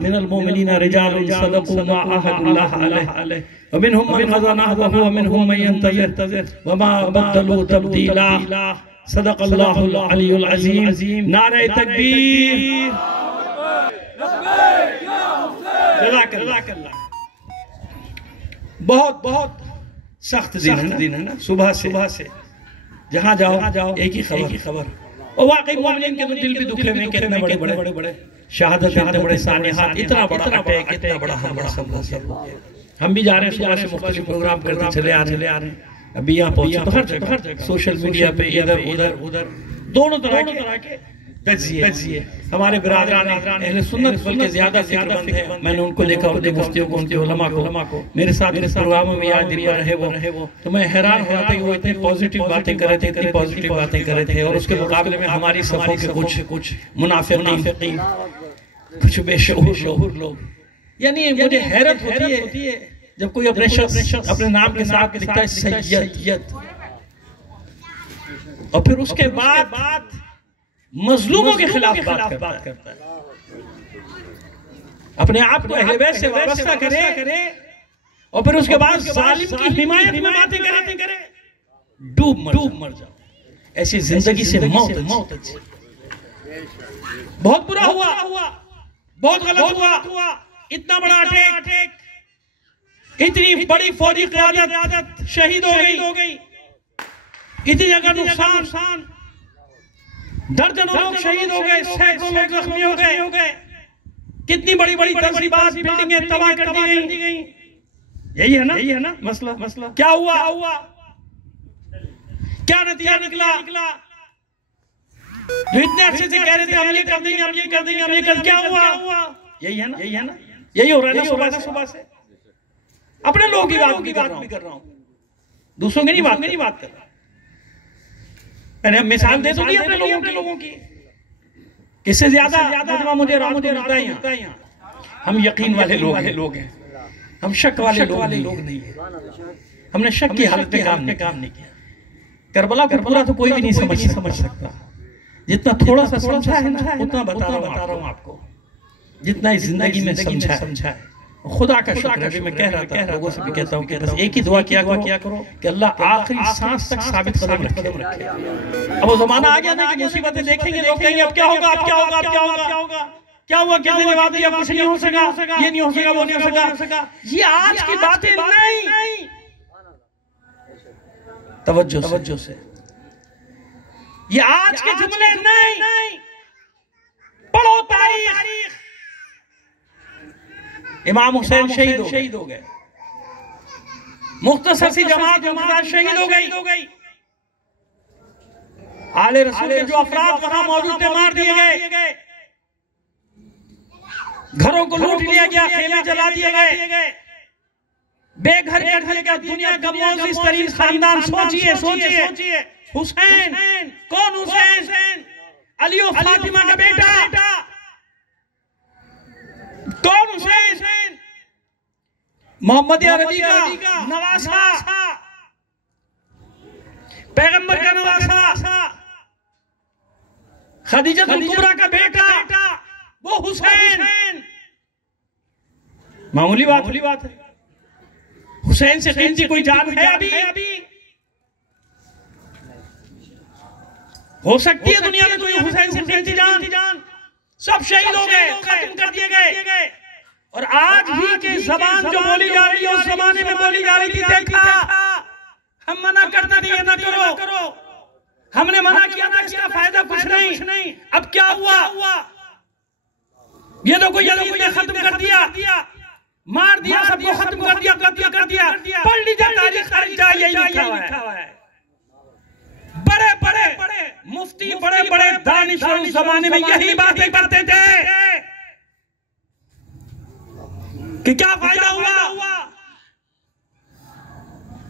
मिनल मोमिनीना रिजालुन सदक़ू मा अहदुल्लाह अलैहि व मिनहुम मन क़ज़ा नहबहु व मिनहुम मन यंतज़िर व मा बदलू तब्दीला सदक़ल्लाहुल अलीयुल अज़ीम। नारे तकबीर। जज़ाकल्लाह। बहुत सख्त दिन है ना। सुबह से जहाँ जाओ एक ही खबर। और वाकई मोमिन के तो दिल भी दुखे हुए, कितने बड़े शहादत, इतने बड़े सानिहात, इतना बड़ा अटैक, इतना बड़ा हमला सब। हम भी जा रहे हैं, सुबह से मुख्तलिफ प्रोग्राम करते चले आ रहे हैं। अभी यहाँ पहुंचे तो हर जगह सोशल मीडिया पे इधर उधर दोनों तरह के तज्जिए। हमारे बिरादरान अहले सुन्नत बल्कि ज्यादा फिक्रमंद हैं। मैंने उनको देखा, उनके मुफ्तियों को, उनके उलमा को मेरे साथ इस प्रोग्राम में आज दिन रहे वो, तो मैं हैरान हो रहा था कि वो इतनी पॉजिटिव बातें कर रहे थे, इतनी पॉजिटिव बातें कर रहे थे। और उसके मुकाबले में हमारी सफों के कुछ मुनाफिकीन, कुछ बेशऊर लोग। यानी मुझे हैरत होती है जब कोई अपने शख्स अपने नाम के साथ लिखता है सैयद, और फिर उसके बाद मजलूमों के खिलाफ बात करता है, अपने आप को अहले बैत से वाबस्ता करे, और फिर उसके बाद जालिम की हिमायत में बातें करे। डूब मर जाओ। ऐसी जिंदगी से मौत अच्छी। बहुत बुरा हुआ, बहुत गलत हुआ। इतना बड़ा अटैक, इतनी बड़ी फौजी क़यादत शहीद हो गई, इतनी जगह नुकसान, दर्जनों लोग शहीद हो गए, सैकड़ों लोग जख्मी हो गए। कितनी बड़ी तकरीबात, बिल्डिंगें तबाह कर दी गई। यही है ना मसला। क्या हुआ? क्या नतीजा निकला? जो इतने अच्छे से कह रहे थे हम ये कर देंगे, क्या हुआ? यही है ना। यही हो रहा है ना सुबह से। अपने लोगों की बात भी कर रहा हूं, दूसरों की नहीं बात कर रहा। मैंने मिसाल दे दूंगी अपने लोगों की। किससे ज्यादा मुझे मिलता है यहाँ। हम यकीन वाले लोग हैं, हम शक वाले लोग नहीं है। हमने शक की हालत में काम नहीं किया। करबला को पूरा तो कोई भी नहीं समझ सकता। जितना थोड़ा सा समझा है ना, उतना बता रहा हूँ आपको। जितना इस जिंदगी में समझा है, खुदा का शुक्र है। मैं कह रहा था, लोगों से भी कहता हूँ कि बस एक ही दुआ किया करो कि अल्लाह आखिरी सांस तक साबित कदम रखे। अब वो जमाना आ गया ना कि मुसीबतें देखेंगे, लोग कहेंगे अब क्या होगा। क्या हुआ? कितने जवाब दिया? कुछ नहीं हो सका, ये नहीं हो सका, वो नहीं हो सका। ये आज की बातें नहीं। तवज्जो से, ये आज के जुमले नहीं। पढ़ो तारीख। इमाम हुसैन शहीद हो गए, मुख्तसर सी जमात शहीद हो गई। आले रसूल के जो अफराद वहां मौजूद थे मार दिए गए, घरों को लूट लिया गया, खेमे जला दिए गए, बेघर कर दिया गया। दुनिया का मोअज़्ज़िज़ तरीन खानदान। सोचिए हुसैन। कौन हुसैन? अली और फातिमा का बेटा। कौन हुसैन? मोहम्मद अरबी का नवासा, पैगंबर का नवासा, खदीजतुल कुबरा का बेटा, वो हुसैन। मामूली बात है। हुसैन से कीमती कोई जान है अभी? हो सकती है दुनिया में कोई हुसैन से कीमती जान? सब शहीद हो गए, खत्म कर दिए गए। और आज भी की जबान जो बोली जा रही है, उस जमाने में बोली जा रही थी। देखा, हम मना करते थे ये ना करो। हमने मना किया था, इसका फायदा कुछ नहीं। अब क्या हुआ? ये तो कोई खत्म कर दिया, मार दिया, सबको खत्म कर दिया, कत्ल कर दिया। पढ़ लीजिए तारीख, यही लिखा हुआ है। बड़े मुफ्ती, बड़े दानिशवर उस जमाने में यही बातें करते थे कि क्या फायदा हुआ।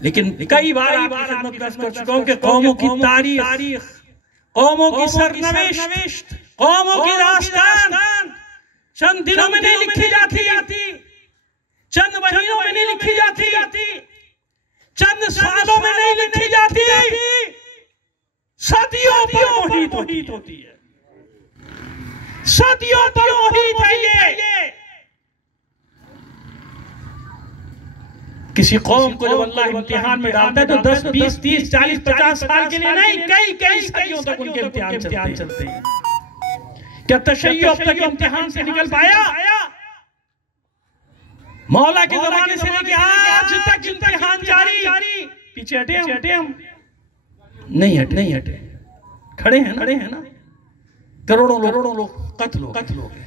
लेकिन कई बार आपकी खिदमत में अर्ज कर चुका हूं कि कौमों की तारीख, कौमों की सरनविश्त, कौमों की दास्तान चंद दिनों में नहीं लिखी जाती, चंद महीनों में नहीं लिखी जाती, चंद सालों में नहीं लिखी जाती, सदियों पर मोहित होती है। सदियों पर मोहित है ये। किसी कौम को जब अल्लाह इम्तिहान में डालता है तो 10, 20, 30, 40, 50 साल के लिए नहीं, कई सदियों तक उनके इम्तिहान चलते हैं। क्या तशय्युअ अब तक इम्तिहान से निकल पाया? मौला के जमाने से लेके आज तक इम्तिहान जारी। पीछे हटे हम? नहीं हटे। खड़े हैं ना। करोड़ों लोग कत्ल हो गए।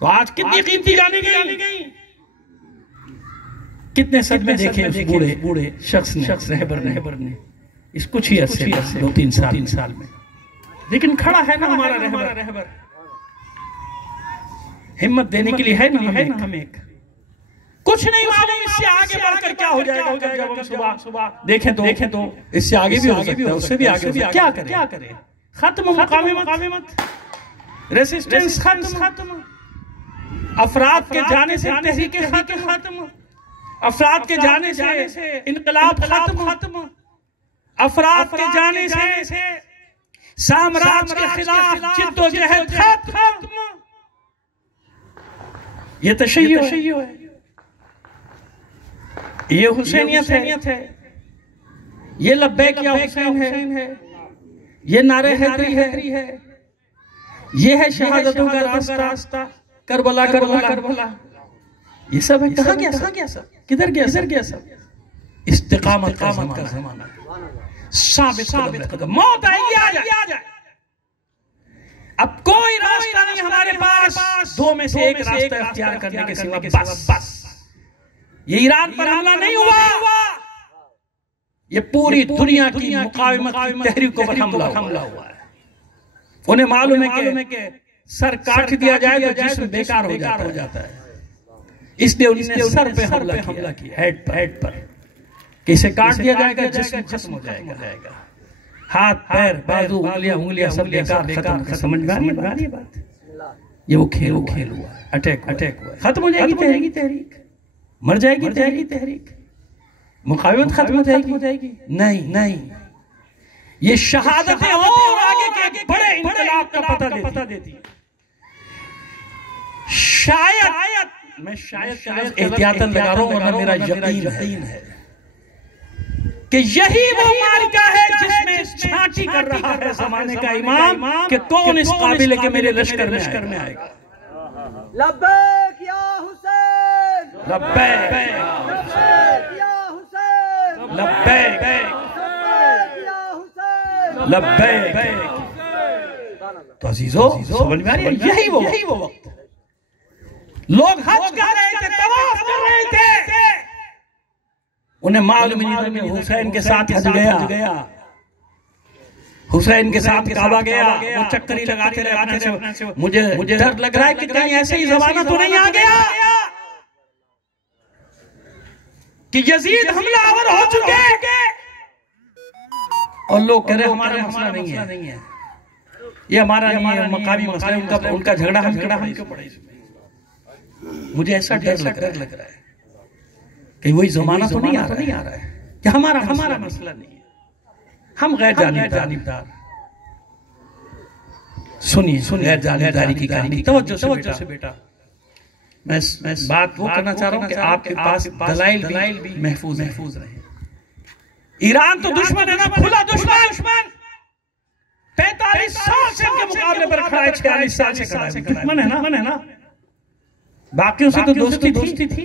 तो आज कितनी कीमती जाने गई। कितने सदमे देखे उस बूढ़े शख्स ने, रहबर ने इस कुछ ही अर्से 2-3 साल में। लेकिन खड़ा है ना हमारा रहबर। हिम्मत देने के लिए है ना हमें कुछ नहीं मालूम इससे आगे बढ़कर क्या हो जाएगा। जब हम सुबह देखें तो इससे आगे भी हो सकता है, उससे भी आगे। क्या करें? खत्म मुकावेमत, रेसिस्टेंस खत्म, अफराद के जाने से तहरीक खत्म, अफराद के जाने से इनकलाब खत्म, अफराद के जाने से साम्राज्य के खिलाफ जिद्दोजहद खत्म। ये तशय्युअ है, ये हुसैनियत है, ये लब्बैक या हुसैन है, ये नारे हैदरी है, ये है शहादतों का रास्ता, करबला। ये सब है। कहाँ गया सब? किधर गया सब? इस्तिकामत का ज़माना, साबित कदम। मौत आएगी आ जाए। अब कोई रास्ता नहीं हमारे पास, दो में से एक रास्ता इख्तियार करने के सिवा। बस ये ईरान पर हमला नहीं हुआ, ये पूरी दुनिया की मुकाविमत की तहरीकों पर हमला हुआ है। उन्हें मालूम है कि सर काट दिया जाए तो जिस्म बेकार हो जाता है, इसलिए उन्होंने सर पे हमला किया, हेड पर, कि इसे काट दिया जाएगा, जिस्म खत्म हो जाएगा। हाथ, पैर, बाजू, उंगलियां सब बेकार। समझ में आ रही बात? ये वो खेल हुआ, अटैक हुआ, खत्म हो जाएगी तहरीक, मर जाएगी तहरीक, मुकाविमत खत्म हो जाएगी। नहीं, ये शहादतें और आगे के बड़े इनकलाब का पता देती है। शायद एहतियातन लगा रहा हूं, वरना मेरा यकीन है कि यही वो मार्का है जिसमें छांटी कर रहा है जमाने का इमाम कि कौन इस काबिल है कि मेरे लश्कर में आएगा। लब्बैक या हुसैन, लब्बैक या हुसैन, लब्बैक लब्बैक। तो अजीजों, समझ में आ रही है? यही वो वक्त लोग हज कर रहे थे, तवाफ कर रहे थे, उन्हें मालूम नहीं था कि हुसैन के साथ हज गया, हुसैन के साथ काबा गया। वो चक्कर ही लगाते से मुझे डर लग रहा है कि कहीं ऐसे ही जमाना तो नहीं आ गया कि यजीद हमलावर हो चुके और लोग कह रहे हमारा मसला नहीं है, ये हमारा नहीं है, मकामी मसला है, उनका झगड़ा हम क्यों पड़े इसमें। मुझे ऐसा डर लग रहा है कि वही जमाना तो नहीं आ रहा है कि हमारा मसला नहीं है, हम गैर जानिबदार। सुनिए गैर जानिबदारी की कहानी तवज्जो से बेटा। मैं बात वो करना चाह रहा हूँ कि आपके पास दलाइल भी महफूज रहे। ईरान तो दुश्मन है ना, खुला दुश्मन। 45 साल से इनके मुकाबले पर खड़ा है, 46 साल से खड़ा है। दुश्मन है ना, बाकियों से तो दोस्ती थी।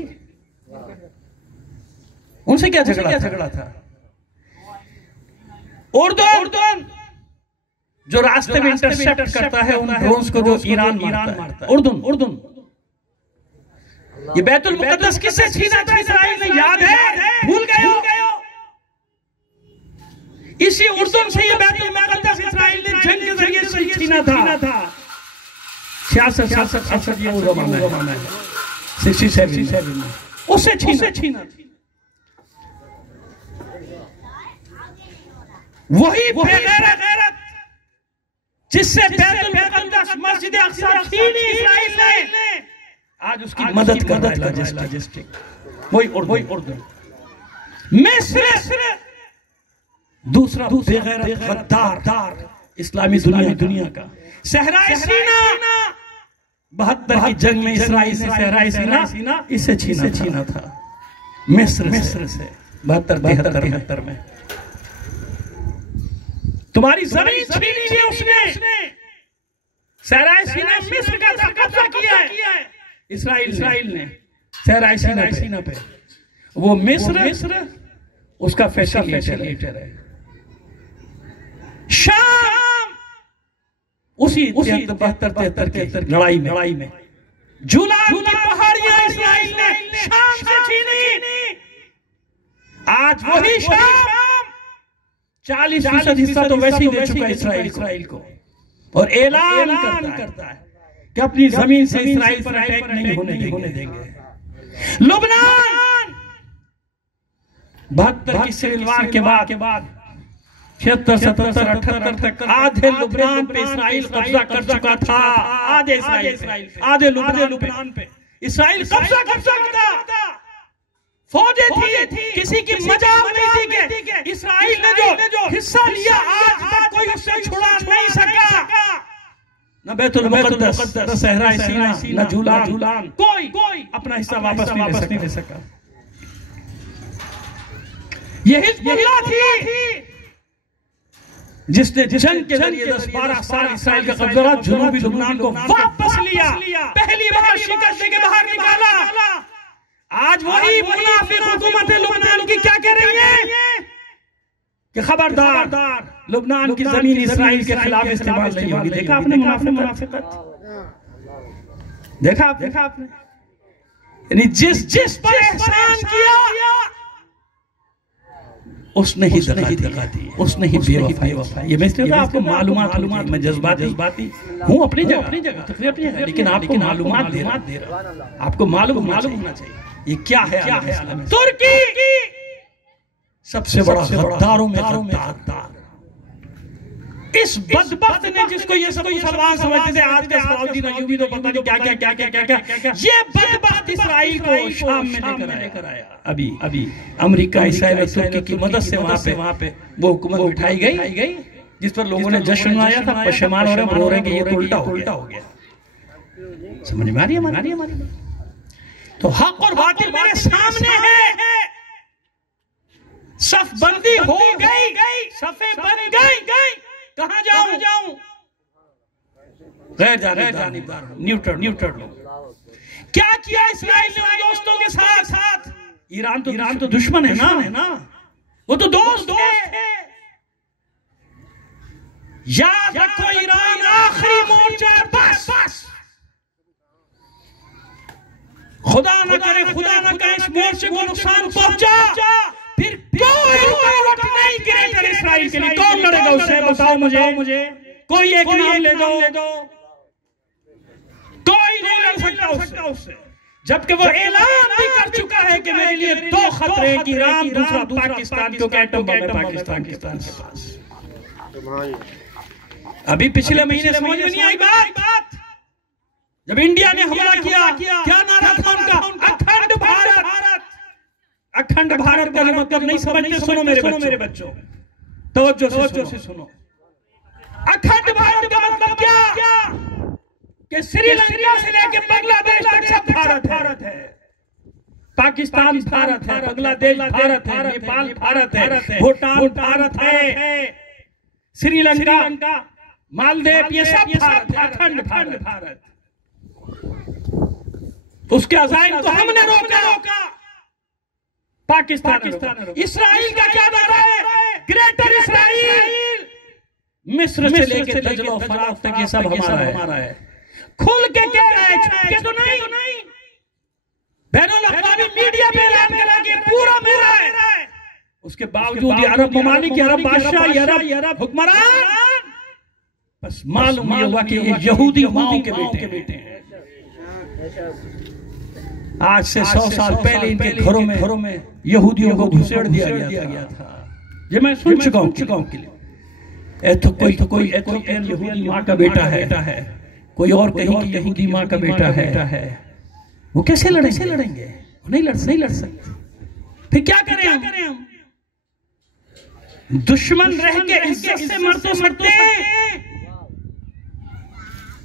उनसे क्या झगड़ा था? उर्दून जो रास्ते में इंटरसेप्ट करता है उन ड्रोन्स को जो ईरान मारता है। उर्दून ये बैतुल मुकद्दस किससे छीना था इस्राइल ने? याद है? भूल गए हो? इसी उर्दून से ये बैतुल मुकद्दस इस्राइल ने जंग के जरिए से छीना था। 66 ये वो जमाना है, 67 में उससे छीना। वही बेगैरत जिससे बैतुल मुकद्दस मस्जिद अक्सा छीनी इस्राइल ने, आज उसकी मदद कर रहा है लॉजिस्टिक। वही उर्दून। मिस्र दूसरा बेगैरत गद्दार इस्लामी दुनिया का। सहराए सीना 72 की जंग में इस्राइल ने सहराए सीना इससे छीना था। मिस्र से 72-73 में तुम्हारी जमीन छीनी है उसने। सहराए सीना मिस्र का कब्जा किया है इस्राइल ने सहराए सीना पे। वो मिस्र उसका फैसिलिटेटर है। शाम उसी 72-73 की लड़ाई में जुलान की पहाड़ियां इस्राइल ने शाम से छीनी। आज वही शाम 40% हिस्सा तो वैसे ही दे चुका है इस्राइल को, और ऐलान करता है कि अपनी जमीन से इस्राइल पर अटैक नहीं होने देंगे। लुबनान 72 की सिविल वार के बाद 76, 77, 78 तक आधे लुबनान पे इस्राइल कब्जा कर चुका था। आधे लुबनान पे इस्राइल कब्जा करता। फौजें थी, किसी की मजाल नहीं थी कि इस्राइल ने जो हिस्सा लिया आज तक कोई उससे छुड़ा नहीं सका। न बैतुल मुक़द्दस, न सहराए सीना, न जुलान, कोई अपना हिस्सा वापस नहीं ले सका। ये हिज़्बुल्लाह थी जिसने जंग के जरिए 10-12 साल इस्राइल का कब्जा जुनूबी लुबनान को वापस लिया, पहली बार शिकस्त के बाहर निकाला। आज वही मुनाफिक हुकूमत लुबनान की क्या कह रही है कि खबरदार लुबनान की जमीन इस्राइल के खिलाफ इस्तेमाल नहीं होगी। देखा आपने मुनाफिकत, देखा आपने, यानी जिस पर एहसान किया उसने ही दगा दी, उसने ही बेवफाई। ये मैं आपको मालूमात, मैं जज्बाती हूँ अपनी जगह, लेकिन आपको मालूमात दे रहा, आपको मालूम होना चाहिए ये क्या है। तुर्की सबसे बड़ा गद्दारों में गद्दार, इस बदबख्त ने जिसको ये सब मुसलमान समझते थे, आज के सलाउद्दीन अय्यूबी तो पता नहीं क्या ये बदबख्त इस्राइल को शाम में लेकर आया। अभी अमेरिका, इस्राइल और तुर्की की मदद से वहां पे वो हुकूमत बिठाई गई जिस पर लोगों ने जश्न मनाया था। पशेमान हो रहे कि ये उल्टा हो गया। समझ में आ रही है हमारी। तो हक और बातिल मेरे सामने है, सफ बंदी हो गई, सफे बन गई। कहां जाऊं? गैर जानिबदार, न्यूट्रल लोग। क्या किया इस्राइल ने उन दोस्तों के साथ? ईरान तो दुश्मन है ना, वो तो दोस्त है। याद रखो ईरान आखिरी मोर्चा बस। खुदा न करे इस मोर्चे को नुकसान पहुंचा, फिर कोई रुकावट नहीं गिरेगा इस्राइल के लिए। कौन लड़ेगा उससे? बताओ मुझे। कोई एक नाम ले दो। कोई नहीं लड़ सकता उससे, जबकि वो ऐलान भी कर चुका है कि मेरे लिए 2 खतरे हैं, ईरान, दूसरा पाकिस्तान, क्योंकि एटम बम है पाकिस्तान के पास। अभी पिछले महीने समझ में नहीं आई बात जब इंडिया ने हमला किया, क्या नारा था उनका? अखंड भारत का मतलब नहीं समझते? सुनो मेरे बच्चों, तवज्जो से सुनो। अखंड भारत का मतलब क्या? कि श्रीलंका से लेकर बांग्लादेश तक सब भारत है। पाकिस्तान भारत है, बांग्लादेश भारत है, नेपाल भारत है, भूटान भारत है, श्रीलंका, मालदीव, ये सब भारत है। अखंड भारत। उसके अज़ाइम को हमने रोका। पाकिस्तान इस्राइल का क्या नारा है? Greater Israel. मिस्र से लेकर दज्जल और फरात तक ये सब हमारा है। खुल के कह रहा है, छुप के तो नहीं। बैनुल-अक़वामी मीडिया पे ऐलान करा कि पूरा मेरा है। उसके बावजूद ये अरब ममालिक, अरब बादशाह, अरब हुक्मरान बस मालूम हुआ कि ये यहूदी माओ के बेटे हैं। आज से 100 साल पहले इनके घरों में यहूदियों को घुसेड़ दिया गया था। ये मैं सुन चुका हूं कि कोई यहूदी माँ का बेटा है, कोई और कहीं की यहूदी माँ का बेटा है। वो कैसे लड़ेंगे? नहीं लड़ सकते। फिर क्या करें हम? दुश्मन रह के इज्जत से मरते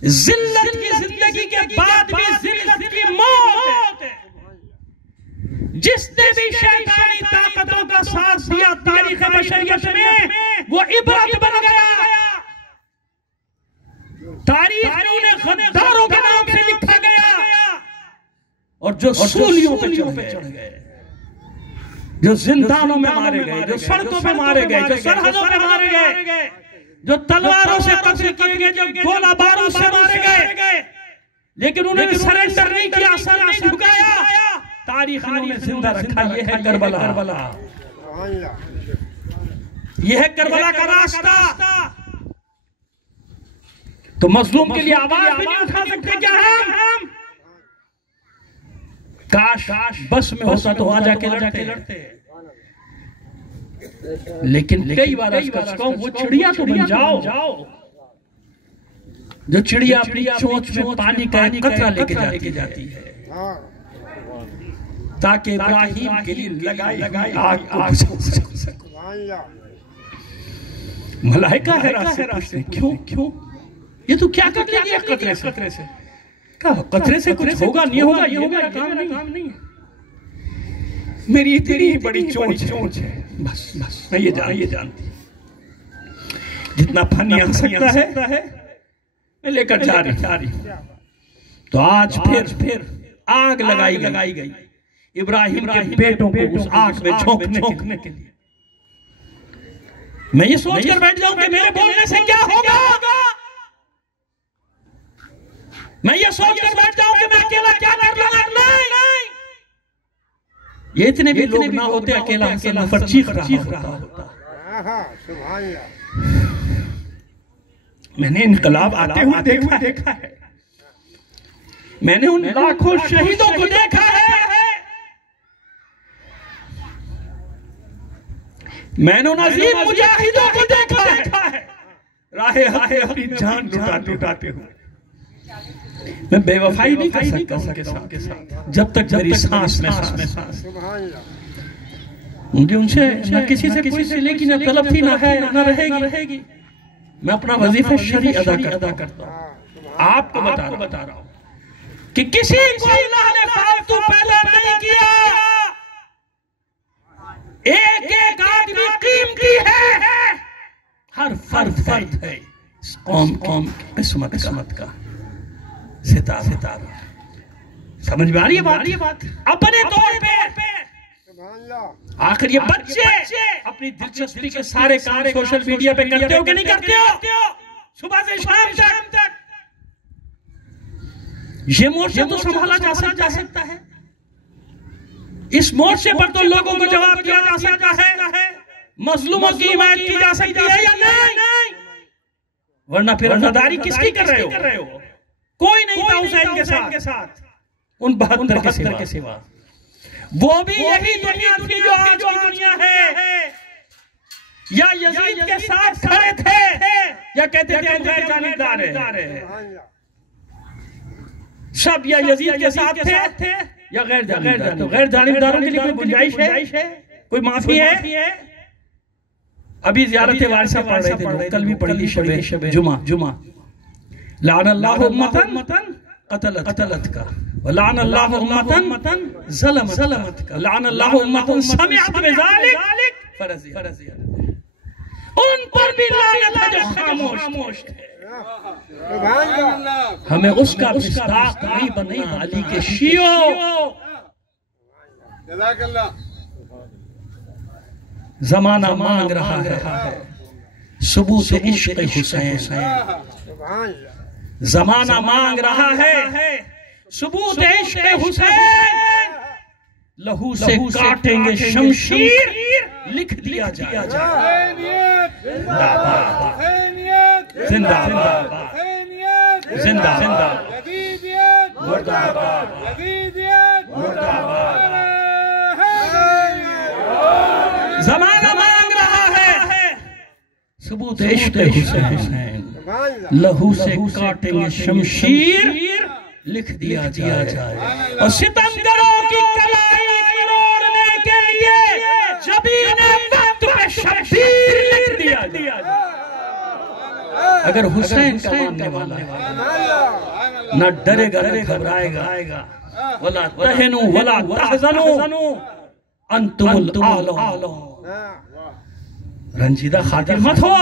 जिल्लत की जिंदगी के बाद भी जिल्लत की मौत है। जिसने भी शैतानी ताकतों का साथ दिया तारीख बशरियत में वो इबरत बन गया। तारीख में उन्हें गद्दारों के नाम से लिखा गया और जो सूलियों पे चढ़ गए, जो जिंदानों में मारे गए, जो सड़कों पे मारे गए, जो सरहदों पे मारे गए, जो तलवारों से कत्ल किए गए, जो गोला बारूद से मारे गए, लेकिन उन्होंने सरेंडर नहीं किया, सर नहीं झुकाया। तारीख ने उन्हें जिंदा रखा। ये है करबला, ये है करबला का रास्ता। तो मजलूम के लिए आवाज भी नहीं उठा सकते क्या हम? काश बस में होता तो वहां जाके लड़ते। लेकिन कई बार वो चिड़िया तो बन जाओ जो चिड़िया अपनी चोंच में पानी का कतरा लेके जाती है ताकि इब्राहिम के लिए लगाई आग को। मलाइका है रास्ते क्यों ये तो क्या कर लिया कतरे से? कतरे से कुछ होगा नहीं होगा, ये होगा काम नहीं है। मेरी इतनी बड़ी चोंच है, बस मैं ये जानती जितना पानी आ सकता है मैं लेकर जा रही। तो आज फिर आग लगाई गई इब्राहिम के बेटों को उस आग में झोंकने के लिए। मैं ये सोच कर बैठ जाऊं कि मेरे बोलने से क्या होगा? मैं ये सोच कर बैठ जाऊं कि मैं अकेला क्या कर लूंगा? नहीं, ये इतने भी लोग ना होते अकेला पर चीख रहा होता। मैंने इनकलाब आते हुए देखा है। मैंने उन लाखों शहीदों को देखा है। मैंने उन अजीम मुजाहिदों को देखा है राहे अपनी जान लुटाते हुए। मैं बेवफाई नहीं कर सकता उनके साथ जब तक मेरी सांस में सांस। मुझे उनसे न किसी से कोई सिले की न तलब थी, न है न रहेगी। मैं अपना वजीफा शरई अदा करता हूँ। आपको बता रहा हूँ कि किसी को अल्लाह ने फालतू पैदा नहीं किया। एक आदमी कीमती है। हर फर्द है इस कौम किस्मत का सितारा। समझ में आ रही है बात? अपने तौर पे आखिर ये बच्चे अपनी दिलचस्पी के सारे काम सोशल मीडिया पे करते हो कि नहीं करते हो? सुबह से शाम तक ये मोर्चा तो संभाला जा सकता है। इस मोर्चे पर तो लोगों को जवाब दिया जा सकता है। मजलूमों की हिमायत की जा सकती है या नहीं? वरना फिर अज़ादारी किसकी कर रहे हो? कोई नहीं था हुसैन के साथ उन 72 के सिवा। वो भी यही दुनिया थी जो आज की दुनिया है। या यजीद के साथ खड़े थे या कहते थे हम गैर जानिबदार हैं। सब या यजीद के साथ थे या गैर जानिबदार। तो गैर जानिबदारों के लिए कोई गुंजाइश है? कोई माफी है? अभी ज़ियारत वारिसा पढ़ रहे थे, कल भी पढ़ी थी शब जुमा। लानल्लाहु उम्मतन क़तलत का वलानल्लाहु उम्मतन ज़लमत का लानल्लाहु उम्मतन समिअत बिज़ालिक फरज़िया। उन पर भी लानत है जो खामोश थे। हमें उसका मिस्दाक़ नहीं बनना। अली के शियो ज़माना मांग रहा है सबूत इश्क़ हुसैन। ज़माना मांग रहा है सबूत इश्क़ हुसैन। लहू से काटेंगे शमशीर, लिख दिया जाए। जिंदाबाद मुर्दाबाद। ज़माना मांग रहा है सबूत इश्क़ हुसैन। लहू से काटेंगे शमशीर, लिख दिया जाए। और सितमगरों की कलाई तोड़ने के लिए जबीन वक्त पे शब्बीर लिख दिया जाए। अगर हुसैन का मानने वाला न डरेगा न घबराएगा। वला तहनु वला तहज़नु अंतुमुल आला। रंजीदा खातिर मत हो,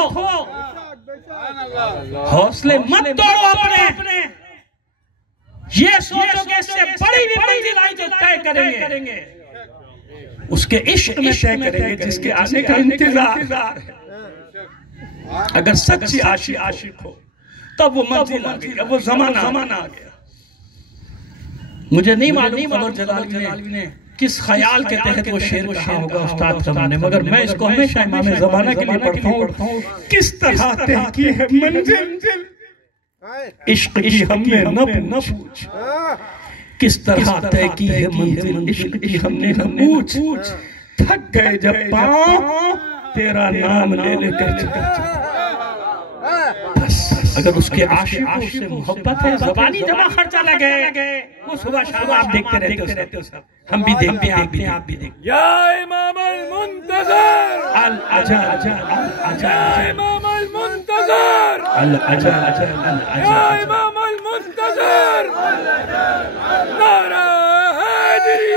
हौसले मत तोड़ो अपने। ये सोचो कि इससे बड़ी भी मंजिल आई तो तय करेंगे, उसके इश्क में तय करेंगे जिसके आने का इंतजार है। अगर सच्ची आशिक हो तब वो मंजिल आ गई, अब वो जमाना आ गया। मुझे नहीं मालूम कमर जलाली ने किस ख्याल के तहत वो शेर कहा होगा उस्ताद साहब ने, मगर मैं इसको हमेशा इमाम ज़माना के लिए पढ़ता हूँ। किस तरह तय की है मंजिल, इश्क की हमने न पूछ, किस तरह तय की है मंजिल, इश्क की हमने न पूछ। थक गए जब पाँव तेरा नाम ले लेकर बस। अगर उसके आशिकों से मोहब्बत है, ज़बानी जमा खर्चा लगे, वो सुबह शाम आप देखते रहते हो सब, हम भी देखते हैं, आप भी देखते। या इमाम अल मुंतज़र अल अजा इमाम अल मुंतज़र अल अजा या इमाम अल मुंतज़र नारा हैदरी।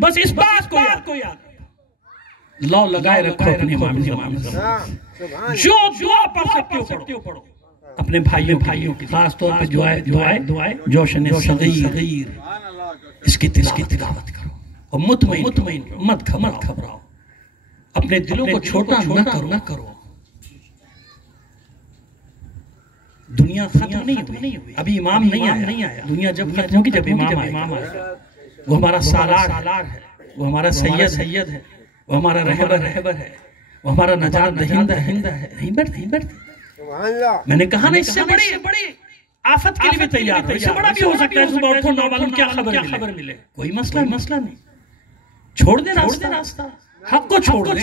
बस इस बात को याद लौ लगाए रखो अपने इमाम जो दुआ पढ़ सकते हो पढ़ो। अपने भाइयों की खास तौर पे दुआए जोशन सगीर इसकी तिलावत करो और मुतमईन मत घबराओ। अपने दिलों को छोटा न करो। दुनिया खत्म नहीं हुई, अभी इमाम नहीं आया। दुनिया जब खत्म होगी जब इमाम आएगा। वो हमारा सालार है, वो हमारा सैयद है, वो हमारा रहबर है, वो हमारा नजात दहिंदा है। नहीं बैठते। मैंने कहा ना, इससे बड़ी आफत के लिए भी तैयार हो। इससे बड़ा भी हो सकता है सुबह उठो ना मालूम क्या खबर मिले। कोई मसला नहीं। छोड़ दे रास्ता, हक को छोड़ दे,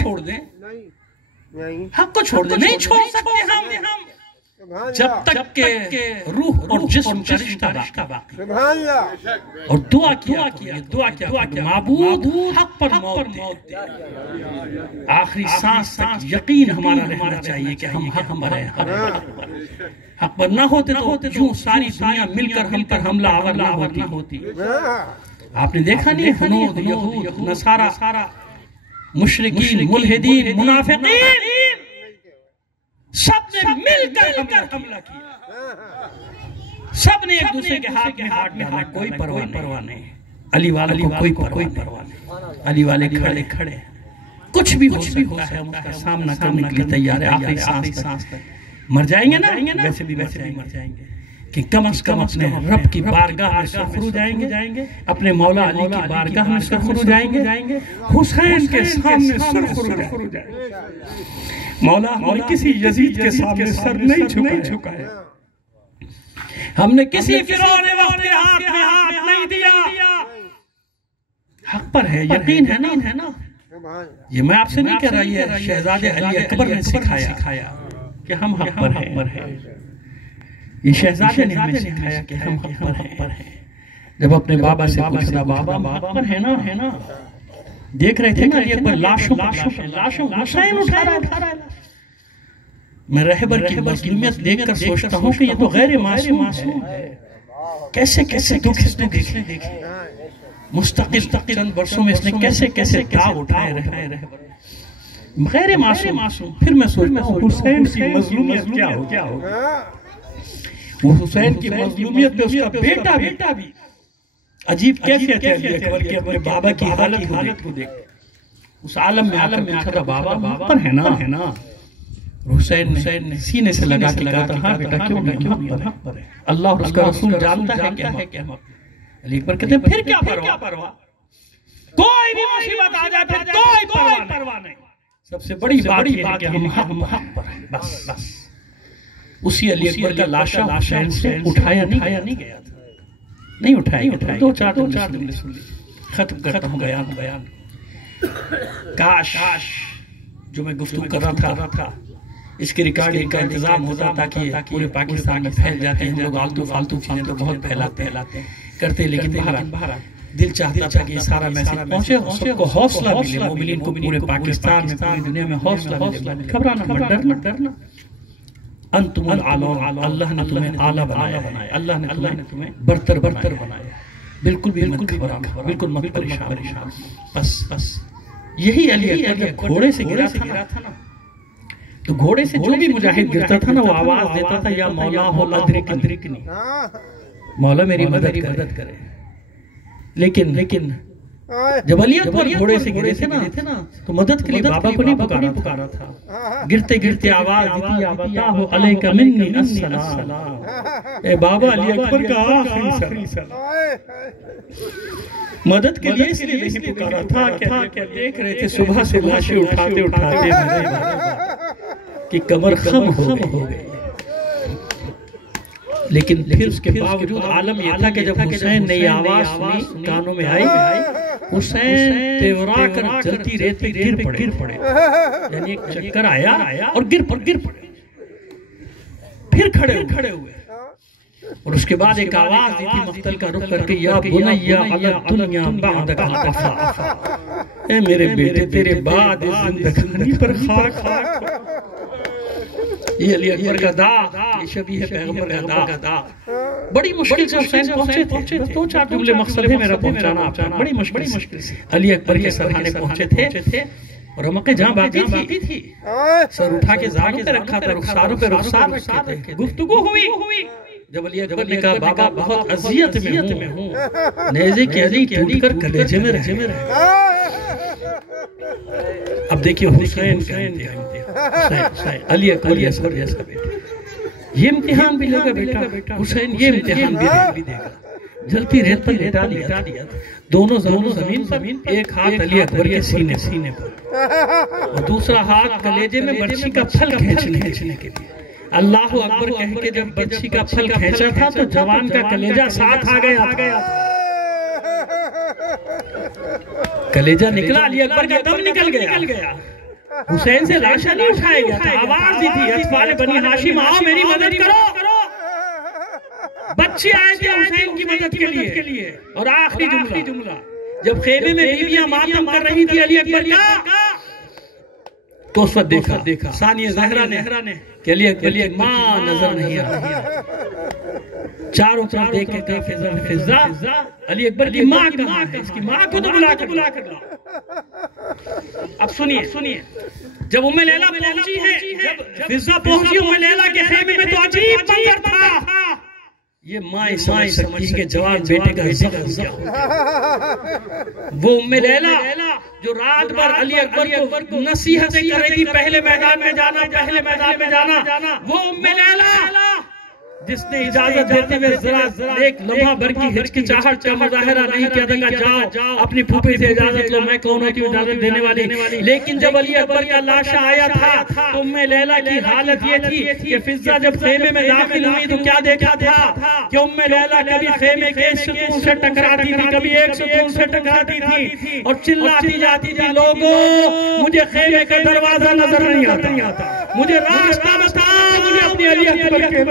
हक को छोड़ दे। नहीं छोड़ सकते हम जब तक के रूह और जिस्म का रिश्ता बाकी। और दुआ किया माबूद हक पर मौत दे। आखिरी सांस तक यकीन हमारा रहना चाहिए कि हम हक पर हैं। हक पर ना होते तो यूं सारी दुनिया मिलकर हम पर हमला आवर ना होती। आपने देखा नहीं, हनूद यहूद नसारा मुशरिकीन मुल्हिदीन मुनाफिकीन सबने मिलकर हमला किया। सबने एक दूसरे के हाथ में हाथ डाला, कोई परवाह नहीं। अली वाले को कोई परवाह नहीं। अली वाले खड़े कुछ भी हो सकता है, हम उसका सामना करने के लिए तैयार है। आखिरी सांस तक मर जाएंगे ना, वैसे भी मर जाएंगे कि कम से कम अपने रब की बारगाह में सरफुरू जाएंगे, अपने मौला अली की बारगाह में सरफुरू जाएंगे, हुसैन के सामने सरफुरू जाएंगे। मौला हमने किसी यजीद के सामने सर नहीं झुकाया। हमने किसी फिरौन वक्त के हाथ में हाथ नहीं दिया। हक पर है, यकीन है ना। ये मैं आपसे नहीं कह रहा, ये शहजादे अली अकबर ने सिखाया कि हम हक पर हैं। ये शहजादे ने हमें सिखाया कि हम हक पर हैं। जब अपने बाबा से पूछा, बाबा हक पर है ना? देख रहे थे ना एक बार लाशों हुसैन उठा रहा है। मैं रहबर की मज़लूमियत देखकर सोचता हूँ कि ये तो गैर मासूम है। कैसे दुख इसने देखे। मुस्तकिल चंद वर्षों में इसने कैसे दाग उठाए रहबर गैर मासूम। फिर मैं सोचता हूँ हुसैन की मज़लूमियत क्या हो। वो हुसैन की मज़लूमियत पे उसका बेटा भी अजीब कैफियत है अकबर की अपने बाबा की हालत को देख। उस आलम में पूछा, बाबा पर है ना? हुसैन ने सीने से लगा के कहा, हाँ बेटा क्यों हक पर है। अल्लाह और उसका रसूल जानता है कि हम अली अकबर कहते फिर क्या परवाह। कोई भी मुसीबत आ जाए फिर कोई परवाह नहीं। सबसे बड़ी बात है कि हम हक पर हैं, बस। उसी अली अकबर का लाशा हुसैन से उठाया नहीं गया था। नहीं उठाया 2-4 दिन खत्म करता हूँ बयान। काश जो मैं गुफ्तगू कर रहा था इसके रिकॉर्डिंग का इंतजाम होता ताकि पूरे पाकिस्तान में फैल जाते हैं। हम लोग फालतू चीजें तो बहुत फैलाते करते, लेकिन बहरहाल दिल चाहता था कि सारा मैसेज पहुंचे, सबको हौसला मिले, मोमिनीन को पूरे पाकिस्तान में पूरी दुनिया में हौसला मिले। घबराना मत, डरना। अंतुमुल आला, अल्लाह ने तुम्हें आला बनाया, अल्लाह ने तुम्हें बरतर बनाया। बिल्कुल मत घबरा, बिल्कुल मत परेशान। बस यही अली अकबर जब घोड़े से गिरा था ना, तो घोड़े से जो भी मुजाहिद गिरता था ना, वो आवाज देता था, या मौला हो अदरिकनी, मौला मेरी मदद करे। लेकिन जब अली अकबर घोड़े से गिरे थे ना, तो मदद के लिए बाबा को नहीं पुकारा था। गिरते गिरते आवाज दी, या बताओ अलैका मिन्नी अस्सलाम, ए बाबा अली अकबर का आखिरी सलाम। मदद के लिए इसलिए नहीं पुकारा था क्या देख रहे थे सुबह से लाशें उठाते कि कमर खम हो गई। लेकिन फिर उसके बावजूद आलम यह था कि जब हुसैन ने आवाज सुनी, कानों में आई, हुसैन तेवरा कर चलती रहती गिर पड़े, यानी एक चक्कर आया और गिर पड़े, फिर खड़े हुए। और उसके बाद एक आवाज दी थी मख्तल का रुख करके, या बुनैया अला दुनिया बअदक अल-वफा, ए मेरे बेटे तेरे बाद जिंदगानी पर खाक। ये अली अकबर का दा, ये शबीह पैगंबर का दा। बड़ी मुश्किल से हुसैन पहुंचे थे। 2-4 जुमले मकसद है मेरा पहुंचाना, बड़ी मुश्किल से अली अकबर के सरहाने पहुंचे थे, और रमक़े जहां बाकी थी, सर उठा के ज़ानों पे रखा था, रुखसारों पे रुखसार रखे थे। गुफ्तगू हुई। जब अली अकबर ने कहा, बाबा बहुत अज़ियत में हूँ, नेज़े की अली टूटकर कलेजे में रहे। अब देखिए हुसैन अली अकबर जैसा बेटा, ये इम्तिहान भी लेगा बेटा, हुसैन ये इम्तिहान भी देगा। जलती रेत पर लेटा दिया, दोनों जमीन पर, एक हाथ अली अकबर के सीने पर, और दूसरा हाथ कलेजे में बर्छी का फल खींचने के लिए। अल्लाह अकबर कह के जब बर्छी का फल खींचा था, तो जवान का कलेजा साथ आ गया। कलेजा निकला, अली अकबर का दम निकल गया। हुसैन से लाशा नहीं उठाया गया था, आवाज दी थी, अतफाल बनी हाशिम आओ मेरी मदद करो। बच्चे आए थे हुसैन की मदद के लिए। और आखिरी जुमला, जब खेमे में बीवियां मातम कर रही थी अली अकबर का, तो उस वक्त देखा सानिया ज़हरा ने कि अली अकबर की मां नजर नहीं आ रही। चारों तरफ देख के कहा, फिज़ा अली अकबर की मां कहाँ है? इसकी मां को तो बुला कर ला। अब सुनिए, जब उम्मे लैला पहुंची है, जब फिज़ा पहुंची उम्मे लैला के खेमे में, तो अजीब मंजर था। ये माँ सकती के जवान बेटे का जिक्र, वो उम्मे लैला जो रात भर अली अकबर को नसीहतें कर रही थी, पहले मैदान में जाना, वो उम्मे लैला जिसने इजाजत देते हुए जरा एक लम्हा भर की हिचकिचाहट का मुजाहरा नहीं किया था, जाओ अपनी फूफी से इजाजत लो, मैं कौन हूं कि इजाजत देने वाली। लेकिन जब अली अकबर का लाशा आया था, तो उम्मे लैला की हालत ये थी कि फिज़ा जब खेमे में दाखिल हुई, तो क्या देखा था कि उम्मे लैला कभी खेमे के एक सुतून से टकराती थी, कभी एक सुतून से टकराती थी, और चिल्लाती जाती थी, लोगों मुझे खेमे का दरवाजा नजर नहीं आता, मुझे रास्ता बताओ, मुझे अपने अली अकबर के